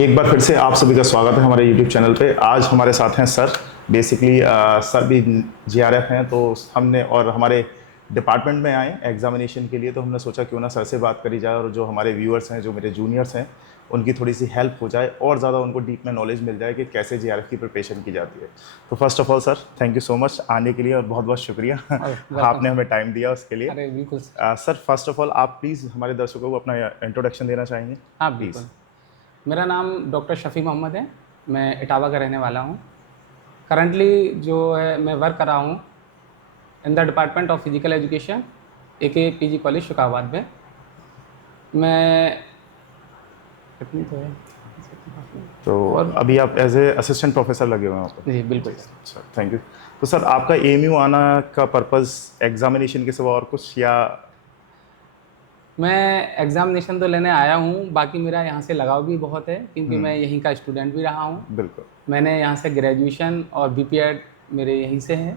एक बार फिर से आप सभी का स्वागत है हमारे YouTube चैनल पे। आज हमारे साथ हैं सर। बेसिकली सर भी जीआरएफ हैं, तो हमने और हमारे डिपार्टमेंट में आए एग्जामिनेशन के लिए, तो हमने सोचा क्यों ना सर से बात करी जाए और जो हमारे व्यूअर्स हैं, जो मेरे जूनियर्स हैं, उनकी थोड़ी सी हेल्प हो जाए और ज़्यादा उनको डीप में नॉलेज मिल जाए कि कैसे जीआरएफ की प्रिपरेशन की जाती है। तो first of all sir, thank you so much आने के लिए और बहुत बहुत शुक्रिया वेलकम आपने सर। हमें टाइम दिया उसके लिए। अरे बिल्कुल sir. Sir first of all आप प्लीज़ हमारे दर्शकों को अपना इंट्रोडक्शन देना चाहेंगे हाँ प्लीज़। बिल्कुल। मेरा नाम डॉक्टर शफ़ी मोहम्मद है। मैं इटावा का रहने वाला हूँ। करंटली जो है मैं वर्क कर रहा हूँ in the department of physical education AK PG college Shukabad में। मैं कितनी तो है तो और अभी आप एज ए असिस्टेंट प्रोफेसर लगे हुए हैं वहाँ पर। जी बिल्कुल सर। अच्छा, थैंक यू। तो सर आपका एएमयू आना का पर्पस एग्जामिनेशन के सिवा और कुछ या? मैं एग्ज़ामिनेशन तो लेने आया हूँ, बाकी मेरा यहाँ से लगाव भी बहुत है क्योंकि मैं हम्म, यहीं का स्टूडेंट भी रहा हूँ। बिल्कुल। मैंने यहाँ से ग्रेजुएशन और बीपीएड मेरे यहीं से है।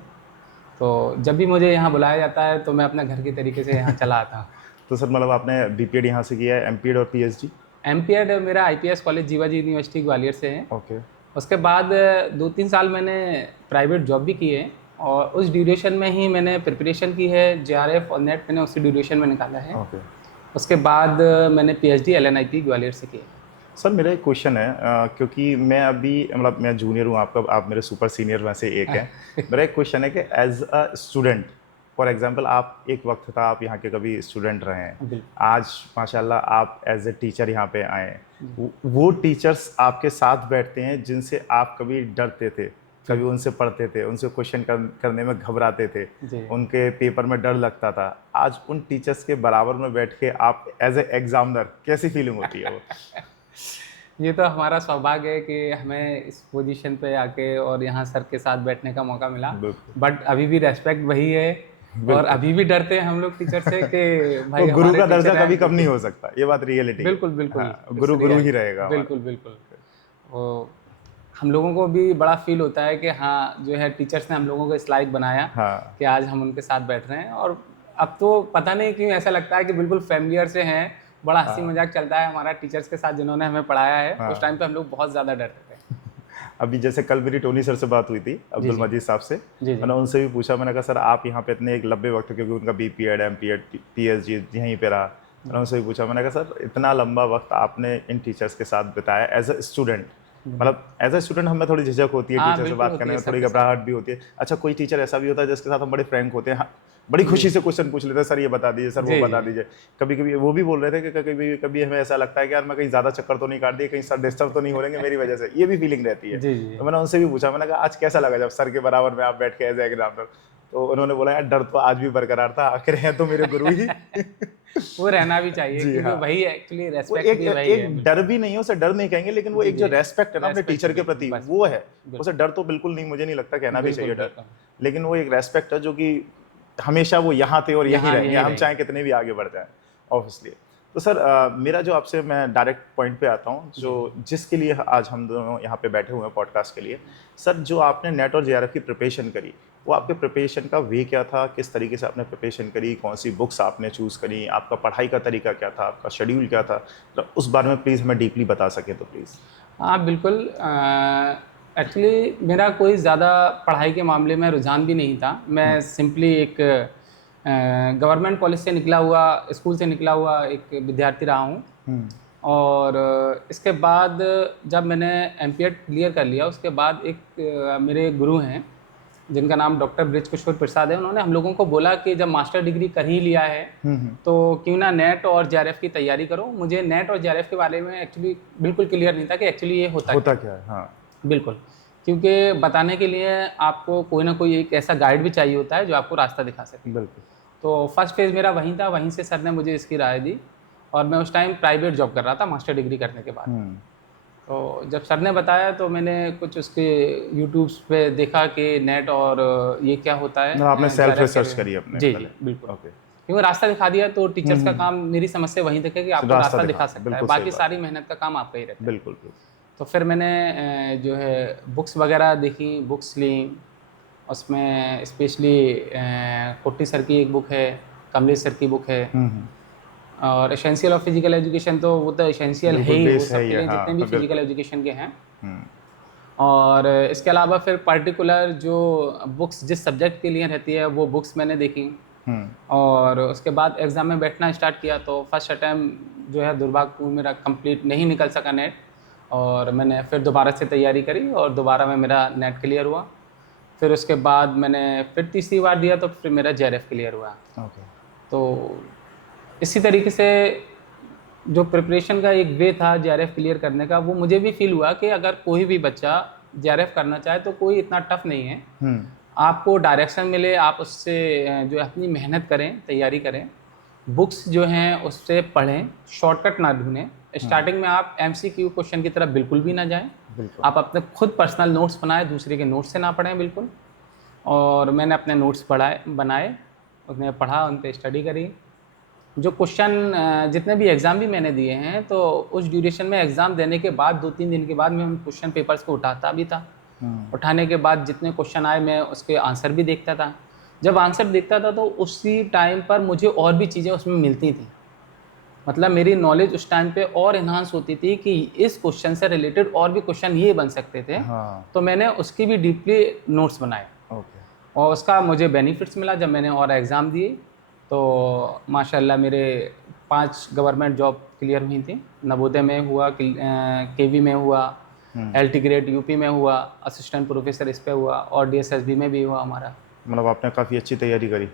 तो जब भी मुझे यहाँ बुलाया जाता है तो मैं अपने घर के तरीके से यहाँ चला आता हूँ। तो सर मतलब आपने बीपीएड यहाँ से किया है, एमपीएड और पीएचडी? एमपीएड मेरा IPS college Jiwaji university Gwalior से है। ओके। उसके बाद 2-3 साल मैंने प्राइवेट जॉब भी की है और उस ड्यूरेशन में ही मैंने प्रिपरेशन की है जेआरएफ और नेट मैंने उसी ड्यूरेशन में निकाला है। ओके उसके बाद मैंने पीएचडी एलएनआईटी ग्वालियर से की है। सर, मेरा एक क्वेश्चन है, क्योंकि मैं अभी मतलब मैं जूनियर हूँ आपका, आप मेरे सुपर सीनियर में से एक हैं। मेरा एक क्वेश्चन है कि as a student, for example आप एक वक्त था आप यहाँ के कभी स्टूडेंट रहे हैं, बिल्कुल। आज माशाल्लाह आप एज ए टीचर यहाँ पे आए हैं। वो टीचर्स आपके साथ बैठते हैं जिनसे आप कभी डरते थे, कभी उनसे पढ़ते थे, उनसे क्वेश्चन करने में घबराते थे, जी उनके पेपर में डर लगता था। आज उन टीचर्स के बराबर में बैठ के आप एज ए एग्जामिनर, कैसी फीलिंग होती है वो? ये तो हमारा सौभाग्य है कि हमें इस पोजीशन पे आके और यहाँ सर के साथ बैठने का मौका मिला। बिल्कुल। बट अभी भी रेस्पेक्ट वही है और बिल्कुल। अभी भी डरते हैं हम लोग टीचर से कि वो भाई गुरु हमारे का दर्जा टीचर हैं। कभी कम नहीं हो सकता, ये बात रियलिटी है। बिल्कुल बिल्कुल। हाँ, इट्स गुरु गुरु रियल। ही रहेगा हमारा। बिल्कुल बिल्कुल। वो हम लोगों को भी बड़ा फील होता है कि हाँ जो है टीचर्स ने हम लोगों को इस लायक बनाया हाँ कि आज हम उनके साथ बैठ रहे हैं। और अब तो पता नहीं क्यों ऐसा लगता है कि बिल्कुल फैमिलियर से हैं। बड़ा हंसी हाँ मजाक चलता है हमारा टीचर्स के साथ जिन्होंने हमें पढ़ाया है। उस टाइम हाँ। पे हम लोग बहुत ज़्यादा डरते थे। अभी जैसे कल मेरी टोनी सर से बात हुई थी, जी अब्दुल जी मजीद साहब से। जी जी मैंने उनसे भी पूछा, मैंने कहा सर आप यहाँ पे इतने एक लंबे वक्त, क्योंकि उनका बीपीएड एमपीएड पीएचडी यहीं पे रहा। मैंने उनसे भी पूछा, मैंने कहा सर इतना लंबा वक्त आपने इन टीचर्स के साथ बिताया एज अ स्टूडेंट, मतलब एज अ स्टूडेंट हमें थोड़ी झिझक होती है हाँ टीचर से बिल्कुल बात होती करने है में, थोड़ी सबके साथ। घबराहट भी होती है। अच्छा, कोई टीचर ऐसा भी होता है जिसके साथ हम बड़े फ्रैंक होते हैं, हाँ, बड़ी जी खुशी से क्वेश्चन पूछ लेते हैं, सर ये बता दीजिए, सर वो जी बता जी दीजिए। कभी कभी वो भी बोल रहे थे कि कभी कभी हमें ऐसा लगता है कि यार मैं कहीं ज़्यादा चक्कर तो नहीं काट दिए, कहीं सर डिस्टर्ब तो नहीं हो रहे मेरी वजह से, ये भी फीलिंग रहती है। जी जी। तो मैंने उनसे भी पूछा, मैंने कहा आज कैसा लगा जब सर के बराबर में आप बैठ के एज एग्जामिनर? तो उन्होंने बोला यार डर तो आज भी बरकरार था, आखिर हैं तो मेरे गुरु ही। वो रहना भी चाहिए जी क्योंकि हाँ। वही एक्चुअली वो रेस्पेक्ट एक भी वही है। एक डर भी नहीं है, उसे डर नहीं कहेंगे, लेकिन वो जी एक जो जी। रेस्पेक्ट है ना अपने रेस्पेक्ट टीचर के बिल्कुल प्रति, बस वो है। बिल्कुल उसे डर तो बिल्कुल नहीं, मुझे नहीं लगता कहना भी बिल्कुल चाहिए डर, बिल्कुल। लेकिन वो एक रेस्पेक्ट है जो कि हमेशा वो यहाँ थे और यहीं यहाँ रहेंगे, यही हम चाहे रहेंगे। कितने भी आगे बढ़ जाएं, ऑब्वियसली। तो सर मेरा जो आपसे, मैं डायरेक्ट पॉइंट पे आता हूँ, जो जी जी। जिसके लिए आज हम दोनों यहाँ पे बैठे हुए हैं पॉडकास्ट के लिए। सर जो आपने नेट और जेआरएफ की प्रिपरेशन करी, वो आपके प्रिपरेशन का वे क्या था, किस तरीके से आपने प्रिपरेशन करी, कौन सी बुक्स आपने चूज़ करी, आपका पढ़ाई का तरीका क्या था, आपका शेड्यूल क्या था, तो उस बारे में प्लीज़ हमें डीपली बता सकें तो प्लीज़। हाँ बिल्कुल। एक्चुअली मेरा कोई ज़्यादा पढ़ाई के मामले में रुझान भी नहीं था। मैं सिंपली एक गवर्नमेंट कॉलेज से निकला हुआ, स्कूल से निकला हुआ एक विद्यार्थी रहा हूँ। और इसके बाद जब मैंने एमपीएड क्लियर कर लिया उसके बाद एक मेरे गुरु हैं जिनका नाम डॉक्टर ब्रिज किशोर प्रसाद है। उन्होंने हम लोगों को बोला कि जब मास्टर डिग्री कर ही लिया है तो क्यों ना नेट और जेआरएफ की तैयारी करो। मुझे नेट और जेआरएफ के बारे में एक्चुअली बिल्कुल क्लियर नहीं था कि एक्चुअली ये होता क्या होता है। क्या है? हाँ बिल्कुल। क्योंकि बताने के लिए आपको कोई ना कोई एक ऐसा गाइड भी चाहिए होता है जो आपको रास्ता दिखा सके। बिल्कुल। तो फर्स्ट फेज़ मेरा वहीं था, वहीं से सर ने मुझे इसकी राय दी और मैं उस टाइम प्राइवेट जॉब कर रहा था मास्टर डिग्री करने के बाद। तो जब सर ने बताया तो मैंने कुछ उसके यूट्यूब्स पे देखा कि नेट और ये क्या होता है, मतलब आपने सेल्फ जेआरएफ रिसर्च कैसे। करी अपने जी पहले? जी बिल्कुल। ओके। क्योंकि रास्ता दिखा दिया तो टीचर्स का काम मेरी समझ से वहीं तक है कि आपको रास्ता रास्ता दिखा, दिखा सकता है, बिल्कुल सही बाकी बात। सारी मेहनत का काम आपका ही रहता है। बिल्कुल बिल्कुल। तो फिर मैंने जो है बुक्स वगैरह देखी, बुक्स ली। उसमें स्पेशली कोट्टी सर की एक बुक है, कमलेश सर की बुक है। और एसेंशियल ऑफ फिजिकल एजुकेशन तो वो तो एसेंशियल है बिल्कुल ही, वो बेस है सबके ये, लिए हाँ, जितने भी बिल्कुल। फिजिकल एजुकेशन के हैं। हम्म, और इसके अलावा फिर पर्टिकुलर जो बुक्स जिस सब्जेक्ट के लिए रहती है वो बुक्स मैंने देखी। हम्म, और उसके बाद एग्ज़ाम में बैठना स्टार्ट किया तो फर्स्ट अटैम्प्ट जो है दुर्भाग्यपूर्ण मेरा कंप्लीट नहीं निकल सका नेट, और मैंने फिर दोबारा से तैयारी करी और दोबारा में मेरा नेट क्लियर हुआ। फिर उसके बाद मैंने फिर तीसरी बार दिया तो फिर मेरा जेआरएफ क्लियर हुआ। ओके। तो इसी तरीके से जो प्रिपरेशन का एक वे था जेआरएफ क्लियर करने का, वो मुझे भी फील हुआ कि अगर कोई भी बच्चा जेआरएफ करना चाहे तो कोई इतना टफ नहीं है। हम्म, आपको डायरेक्शन मिले, आप उससे जो है अपनी मेहनत करें, तैयारी करें, बुक्स जो हैं उससे पढ़ें, शॉर्टकट ना ढूंढें। स्टार्टिंग में आप एमसीक्यू क्वेश्चन की तरफ बिल्कुल भी ना जाएं। बिल्कुल। आप अपने खुद पर्सनल नोट्स बनाएं, दूसरे के नोट्स से ना पढ़ें बिल्कुल। और मैंने अपने नोट्स बनाए, उन्हें पढ़ा, उन पर स्टडी करी। जो क्वेश्चन जितने भी एग्ज़ाम भी मैंने दिए हैं तो उस ड्यूरेशन में एग्ज़ाम देने के बाद 2-3 दिन के बाद मैं उन क्वेश्चन पेपर्स को उठाता भी था। उठाने के बाद जितने क्वेश्चन आए मैं उसके आंसर भी देखता था। जब आंसर देखता था तो उसी टाइम पर मुझे और भी चीज़ें उसमें मिलती थी। मतलब मेरी नॉलेज उस टाइम पे और इन्हांस होती थी कि इस क्वेश्चन से रिलेटेड और भी क्वेश्चन ये बन सकते थे। हाँ, तो मैंने उसकी भी डीपली नोट्स बनाए ओके। और उसका मुझे बेनिफिट्स मिला जब मैंने और एग्ज़ाम दिए। तो माशाल्लाह मेरे 5 गवर्नमेंट जॉब क्लियर हुई थी। नवोदय में हुआ, केवी में हुआ, एलटी ग्रेड यूपी में हुआ, असिस्टेंट प्रोफेसर इस पे हुआ, और डीएसएसबी में भी हुआ हमारा। मतलब आपने काफ़ी अच्छी तैयारी करी।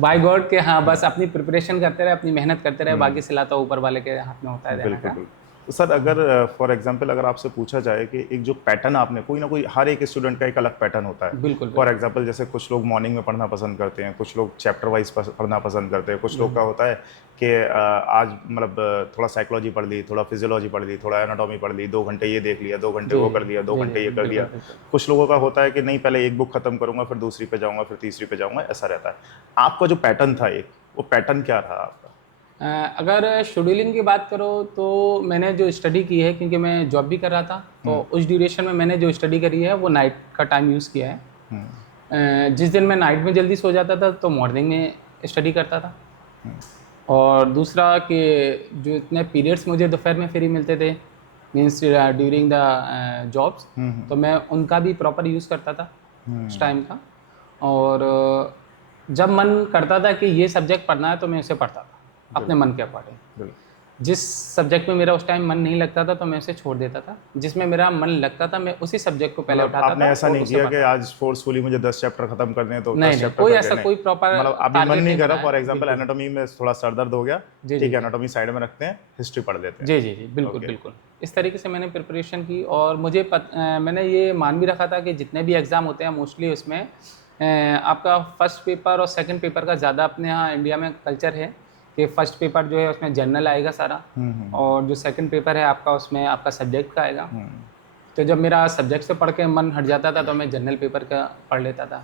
बाय गॉड के, हाँ, बस अपनी प्रिपरेशन करते रहे, अपनी मेहनत करते रहे, बाकी सिला तो ऊपर वाले के हाथ में होता है देना बिल्कुल का। बिल्कुल। तो सर अगर फॉर एग्जांपल अगर आपसे पूछा जाए कि एक जो पैटर्न आपने, कोई ना कोई हर एक स्टूडेंट का एक अलग पैटर्न होता है। बिल्कुल फॉर एग्जांपल जैसे कुछ लोग मॉर्निंग में पढ़ना पसंद करते हैं, कुछ लोग चैप्टर वाइज पढ़ना पसंद करते हैं, कुछ लोग का होता है कि आज मतलब थोड़ा साइकोलॉजी पढ़ ली, थोड़ा फिजियोलॉजी पढ़ ली, थोड़ा एनाटॉमी पढ़ ली, 2 घंटे ये देख लिया, 2 घंटे वो कर लिया, 2 जी घंटे जी ये कर लिया। बिल्कुल बिल्कुल। कुछ लोगों का होता है कि नहीं, पहले एक बुक खत्म करूंगा, फिर दूसरी पे जाऊंगा, फिर तीसरी पे जाऊंगा, ऐसा रहता है। आपका जो पैटर्न था एक, वो पैटर्न क्या रहा आपका? अगर शेड्यूलिंग की बात करो तो मैंने जो स्टडी की है, क्योंकि मैं जॉब भी कर रहा था, तो उस ड्यूरेशन में मैंने जो स्टडी करी है वो नाइट का टाइम यूज़ किया है। जिस दिन मैं नाइट में जल्दी सो जाता था तो मॉर्निंग में स्टडी करता था। और दूसरा कि जो इतने पीरियड्स मुझे दोपहर में फ्री मिलते थे, मीन्स ड्यूरिंग द जॉब्स, तो मैं उनका भी प्रॉपर यूज़ करता था उस टाइम का। और जब मन करता था कि ये सब्जेक्ट पढ़ना है तो मैं उसे पढ़ता था अपने मन के अकॉर्डिंग। बिल्कुल। जिस सब्जेक्ट में मेरा उस टाइम मन नहीं लगता था तो मैं उसे छोड़ देता था, जिसमें मेरा मन लगता था मैं उसी सब्जेक्ट को पहले मतलब उठाता आपने था ऐसा और नहीं उसे किया कि पढ़ता था। आज फोर्सफुली मुझे 10 चैप्टर खत्म करने हैं तो 10 नहीं, चैप्टर कोई कर ऐसा देने। कोई प्रॉपर मतलब अभी मन टारगेट नहीं नहीं करा, बनाया। फॉर एग्जांपल बिल्कुल। एनाटॉमी में थोड़ा सर दर्द हो गया, जी, ठीक जी, है, जी। एनाटॉमी साइड में रखते हैं, हिस्ट्री पढ़ लेते हैं। जी जी जी बिल्कुल ओके। बिल्कुल। इस तरीके से मैंने प्रिपरेशन की। और मुझे मैंने ये मान भी रखा था कि जितने भी एग्ज़ाम होते हैं मोस्टली उसमें आपका फर्स्ट पेपर और सेकंड पेपर का ज़्यादा अपने यहाँ इंडिया में कल्चर है कि फर्स्ट पेपर जो है उसमें जनरल आएगा सारा, और जो सेकंड पेपर है आपका उसमें आपका सब्जेक्ट का आएगा। तो जब मेरा सब्जेक्ट से पढ़ के मन हट जाता था तो मैं जनरल पेपर का पढ़ लेता था।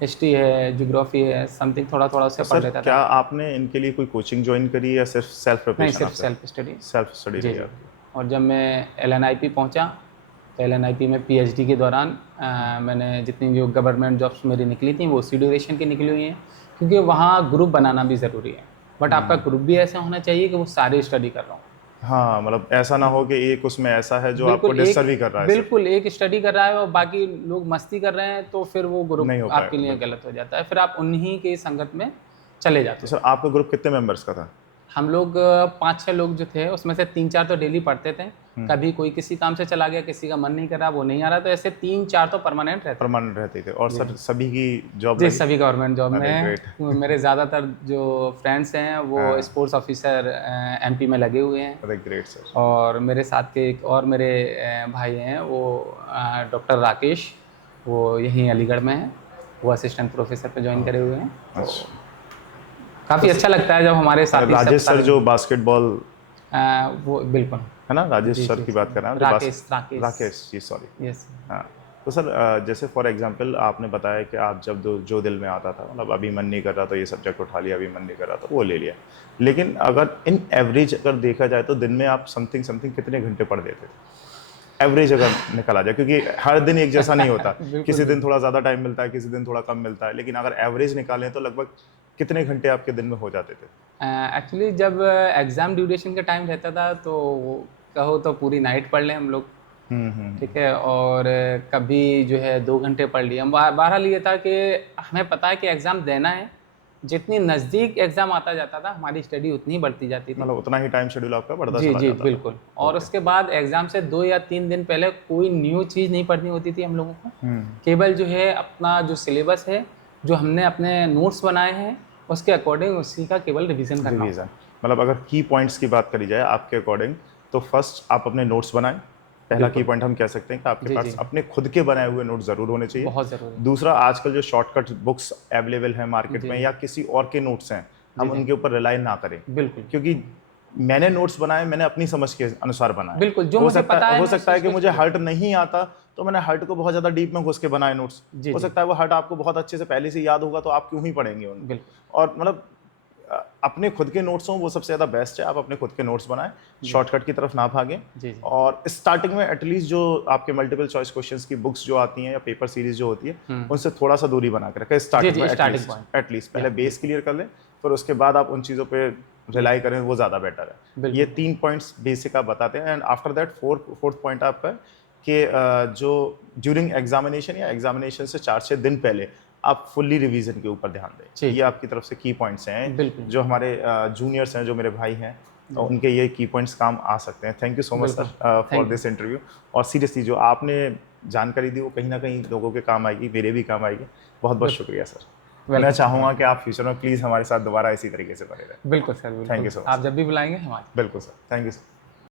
हिस्ट्री है, ज्योग्राफी है, समथिंग थोड़ा थोड़ा उससे पढ़ सर लेता क्या था। आपने इनके लिए कोई कोचिंग ज्वाइन करी या सिर्फ सेल्फ नहीं, प्रिपरेशन सिर्फ आपका? Self study. सेल्फ स्टडी जी रही जी। आपकी। और जब मैं LNIP पहुंचा तो LNIP में PhD के दौरान मैंने जितनी जो गवर्नमेंट जॉब्स मेरी निकली थी वो उसी ड्यूरेशन की निकली हुई हैं, क्योंकि वहाँ ग्रुप बनाना भी ज़रूरी है। बट आपका ग्रुप भी ऐसा होना चाहिए कि वो सारे स्टडी कर रहा हूँ। हाँ, मतलब ऐसा ना हो कि एक उसमें ऐसा है जो आपको बिल्कुल डिस्टर्ब ही कर रहा है सिर्फ। बिल्कुल एक स्टडी कर रहा है और बाकी लोग मस्ती कर रहे हैं तो फिर वो ग्रुप नहीं हो आपके पाएगा, लिए बिल्कुल। गलत हो जाता है, फिर आप उन्हीं के संगत में चले जाते तो हो। सर आपका ग्रुप कितने मेंबर्स का था? हम लोग 5-6 लोग जो थे उसमें से 3-4 तो डेली पढ़ते थे। कभी कोई किसी काम से चला गया, किसी का मन नहीं कर रहा, वो नहीं आ रहा, तो ऐसे 3-4 तो परमानेंट रहते थे। परमानेंट रहते थे और सर सभी की जॉब जी, लगी? सभी गवर्नमेंट जॉब में अरे हैं। ग्रेट। मेरे ज़्यादातर जो फ्रेंड्स हैं वो स्पोर्ट्स ऑफिसर MP में लगे हुए हैं। अरे ग्रेट सर। और मेरे साथ के एक और मेरे भाई हैं, वो डॉक्टर राकेश, वो यहीं अलीगढ़ में हैं, वो असिस्टेंट प्रोफेसर पे ज्वाइन करे हुए हैं। अच्छा। काफ़ी अच्छा लगता है जब हमारे साथ ही सब राजेश सर सारे जो बास्केटबॉल, वो बिल्कुल। है ना, राजेश जी, सर जी, की जी। बात कर रहे हैं आप, राकेश। राकेश जी, सॉरी। यस। हाँ। तो सर जैसे फॉर एग्जांपल आपने बताया कि आप जब जो दिल में आता था, मतलब अभी मन नहीं कर रहा तो ये सब्जेक्ट उठा लिया, अभी मन नहीं कर रहा तो वो ले लिया, लेकिन अगर इन एवरेज अगर देखा जाए तो दिन में आप समथिंग समथिंग कितने घंटे पढ़ देते थे? एवरेज अगर निकला जाए, क्योंकि हर दिन एक जैसा नहीं होता, किसी दिन थोड़ा ज़्यादा टाइम मिलता है, किसी दिन थोड़ा कम मिलता है, लेकिन अगर एवरेज निकालें तो लगभग कितने घंटे आपके दिन में हो जाते थे? एक्चुअली जब एग्ज़ाम ड्यूरेशन का टाइम रहता था तो कहो तो पूरी नाइट पढ़ लें हम लोग, ठीक है, और कभी जो है 2 घंटे पढ़ लिए। बहरहाल ये था कि हमें पता है कि एग्ज़ाम देना है, जितनी नज़दीक एग्ज़ाम आता जाता था हमारी स्टडी उतनी ही बढ़ती जाती थी। मतलब उतना ही टाइम शेड्यूल आपका बढ़ता जी चला जी जाता था। बिल्कुल। और उसके बाद एग्ज़ाम से 2 या 3 दिन पहले कोई न्यू चीज़ नहीं पढ़नी होती थी हम लोगों को। केवल जो है अपना जो सिलेबस है, जो हमने अपने नोट्स बनाए हैं, उसके अकॉर्डिंग उसी का केवल रिवीजन करना होता रिवीजन, मतलब अगर की पॉइंट्स की बात करी जाए आपके अकॉर्डिंग, तो फर्स्ट आप अपने नोट्स बनाएं। पहला की पॉइंट हम कह सकते हैं कि आपके जी, पास जी। अपने खुद के बनाए हुए नोट्स ज़रूर होने चाहिए। बहुत ज़रूरी है। दूसरा, आजकल जो शॉर्टकट बुक्स अवेलेबल हैं मार्केट जी, में जी। या किसी और के नोट्स हैं, हम जी, जी। उनके ऊपर रिलाई ना करें, बिल्कुल, क्योंकि मैंने नोट्स बनाए, मैंने अपनी समझ के अनुसार बनाए। बिल्कुल, जो मुझे पता है हो मैं सकता है उस कि पे मुझे छोड़ हर्ट नहीं आता, तो मैंने हर्ट को बहुत ज़्यादा डीप में घुस के बनाए नोट्स। जी, हो जी। सकता है वो हर्ट आपको बहुत अच्छे से पहले से याद होगा, तो आप क्यों ही पढ़ेंगे उनको। बिल्कुल। और मतलब अपने खुद के नोट्स हों वो सबसे ज़्यादा बेस्ट है। आप अपने खुद के नोट्स बनाएं, शॉर्टकट की तरफ ना भागें। जी, जी। और स्टार्टिंग में एटलीस्ट जो आपके मल्टीपल चॉइस क्वेश्चंस की बुक्स जो आती हैं या पेपर सीरीज जो होती है, उनसे थोड़ा सा दूरी बना के रखें स्टार्टिंग में। Starting point. एटलीस्ट पहले बेस क्लियर कर लें, फिर उसके बाद आप उन चीज़ों पे रिलाई करें, वो ज़्यादा बेटर है। बिल्कुल। ये 3 पॉइंट्स बेसिक आप बताते हैं। And after that fourth point आपका है कि जो ड्यूरिंग एग्जामिनेशन या एग्जामिनेशन से 4-6 दिन पहले आप फुल्ली रिवीजन के ऊपर ध्यान दें। ठीक ये है। आपकी तरफ से की पॉइंट्स हैं, बिल्कुल। जो हमारे जूनियर्स हैं, जो मेरे भाई हैं, उनके ये की पॉइंट्स काम आ सकते हैं। थैंक यू सो मच बिल्कुल। Sir for thank this interview. और सीरियसली जो आपने जानकारी दी वो कहीं ना कहीं लोगों के काम आएगी, मेरे भी काम आएगी। बहुत बहुत शुक्रिया सर। मैं वेलकम। चाहूँगा कि आप फ्यूचर में प्लीज़ हमारे साथ दोबारा इसी तरीके से बने रहें। बिल्कुल सर, बिल्कुल। Thank you so much. आप जब भी बुलाएंगे हमारे बिल्कुल सर, थैंक यू सर।